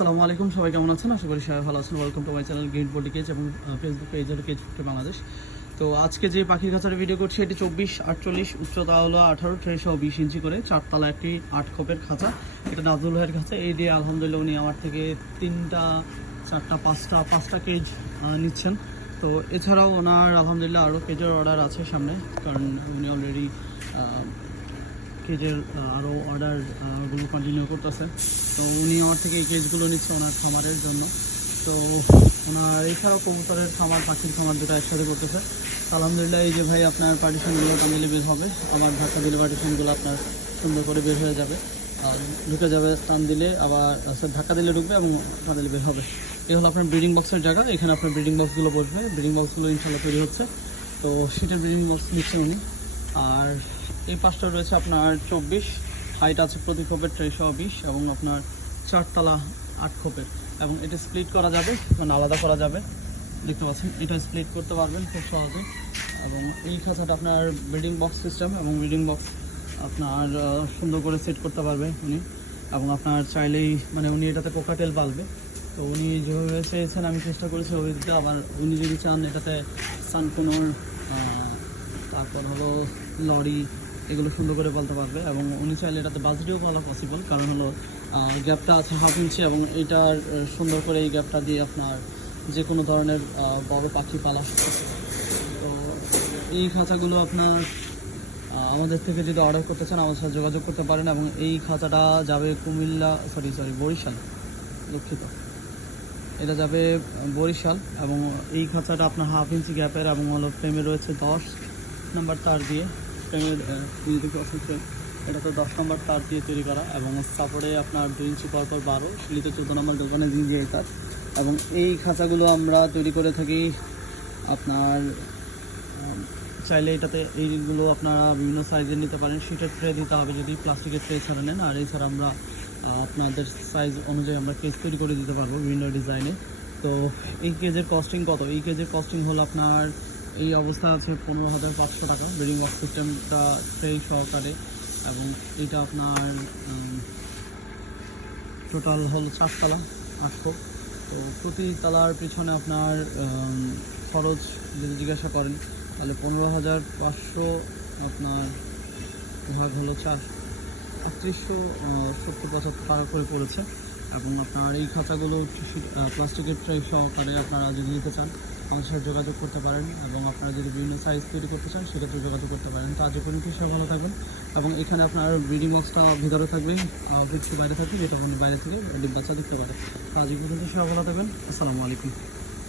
আসসালামু আলাইকুম, সবাই কেমন আছেন? আশা করি সবাই ভালো আছেন। Welcome to my channel green body cage এবং ফেসবুক পেজ হলো কেজ ফিফটি বাংলাদেশ। তো আজকে যে পাখির খাঁচার ভিডিও করছি এটি 24-48, উচ্চতা হলো 18, ট্রেসহ 20 ইঞ্চি করে, 4 তলা একটি 8 খোপের খাঁচা। এটা নাজুল ভাইয়ের খাঁচা। এই দিয়ে আলহামদুলিল্লাহ উনি আমার থেকে 3টা 4টা 5টা কেজ নিচ্ছেন। তো এছাড়াও ওনার আলহামদুলিল্লাহ আরও কেজের অর্ডার আছে সামনে, কারণ উনি অলরেডি কেজের আরও অর্ডারগুলো কন্টিনিউ করতেছে। তো উনি আমার থেকে এই কেজগুলো নিচ্ছে ওনার খামারের জন্য। তো ওনার এছাড়াও কবুতরের খামার, পাখির খামার দুটো একসাথে করতেছে। আলহামদুলিল্লাহ এই যে ভাই আপনার পার্টিশনগুলো টান দিলে বের হবে, আমার ধাক্কা দিলে পার্টিশনগুলো আপনার সুন্দর করে বের হয়ে যাবে, ঢুকে যাবে। টান দিলে আবার ধাক্কা দিলে ঢুকবে এবং টান দিলে বের হবে। এই হলো আপনার ব্রিডিং বক্সের জায়গা। এখানে আপনার ব্রিডিং বক্সগুলো বসবে। ব্রিডিং বক্সগুলো ইনশাল্লাহ তৈরি হচ্ছে। তো সেটার ব্রিডিং বক্স নিচ্ছেন উনি। আর এই পাশটা রয়েছে আপনার 24, হাইট আছে প্রতি খোপের 320 এবং আপনার 4 তলা 8 খোপের, এবং এটা স্প্লিট করা যাবে, মানে আলাদা করা যাবে। দেখতে পাচ্ছেন এটা স্প্লিট করতে পারবেন খুব সহজে। এবং এই খাঁচাটা আপনার ব্রিডিং বক্স সিস্টেম, এবং ব্রিডিং বক্স আপনার সুন্দর করে সেট করতে পারবে উনি। এবং আপনার চাইলেই মানে উনি এটাতে কোকাটেল পালবে। তো উনি যেভাবে চেয়েছেন আমি চেষ্টা করেছি ওই দিতে। আবার উনি যদি চান এটাতে সানকুনোর, তারপর হলো লরি, এগুলো সুন্দর করে পালতে পারবে। এবং উনি চাইলে এটাতে বাজরিও পালা পসিবল, কারণ হলো গ্যাপটা আছে 1/2 ইঞ্চি, এবং এইটার সুন্দর করে এই গ্যাপটা দিয়ে আপনার যে কোনো ধরনের বড় পাখি পালা। তো এই খাঁচাগুলো আপনার আমাদের থেকে যদি অর্ডার করতে চান আমাদের সাথে যোগাযোগ করতে পারেন। এবং এই খাঁচাটা যাবে কুমিল্লা, বরিশাল, দুঃখিত, এটা যাবে বরিশাল। এবং এই খাঁচাটা আপনার 1/2 ইঞ্চি গ্যাপের, এবং হলো ফ্রেমে রয়েছে 10 নম্বর তার দিয়ে। ফ্রেমের এটা তো 10 নম্বর তার দিয়ে তৈরি করা, এবং সাপোর্টে আপনার 2 ইঞ্চি পর 12, শিলিতে 14 নম্বর দোকানে জিজিআই তার। এবং এই খাঁচাগুলো আমরা তৈরি করে থাকি আপনার চাইলে এটাতে এইগুলো আপনারা বিভিন্ন সাইজের নিতে পারেন। শীটের ট্রে দিতে হবে যদি প্লাস্টিকের ট্রে ছাড়া নেন। আর এছাড়া আমরা আপনাদের সাইজ অনুযায়ী আমরা কেজ তৈরি করে দিতে পারবো বিভিন্ন ডিজাইনে। তো এই কেজের কস্টিং কত? এই কেজের কস্টিং হলো আপনার এই অবস্থা আছে 15,500 টাকা, ব্রিডিং বক্স সিস্টেমটা ট্রে সহকারে। এবং এইটা আপনার টোটাল হল 4 তলা 8 ফুট। তো প্রতি তালার পিছনে আপনার খরচ যদি জিজ্ঞাসা করেন তাহলে 15,500 আপনার ভাগ হলো 3870-75 টাকা করে পড়েছে। এবং আপনার এই খাঁচাগুলো প্লাস্টিকের ট্রে সহকারে আপনারা যদি নিতে চান আমাদের সাথে যোগাযোগ করতে পারেন। এবং আপনারা যদি বিভিন্ন সাইজ তৈরি করতে চান সেক্ষেত্রে যোগাযোগ করতে পারেন। তো আজ পর্যন্ত সবাই ভালো থাকবেন। এবং এখানে আপনার ব্রিডিং বক্সটা ভিতরে থাকবে, কিছু বাইরে থাকবে, যেটা আপনি বাইরে থেকে ডিম বাচ্চা দেখতে পারেন। তো আজ পর্যন্ত সবাই ভালো থাকবেন। আসসালামু আলাইকুম।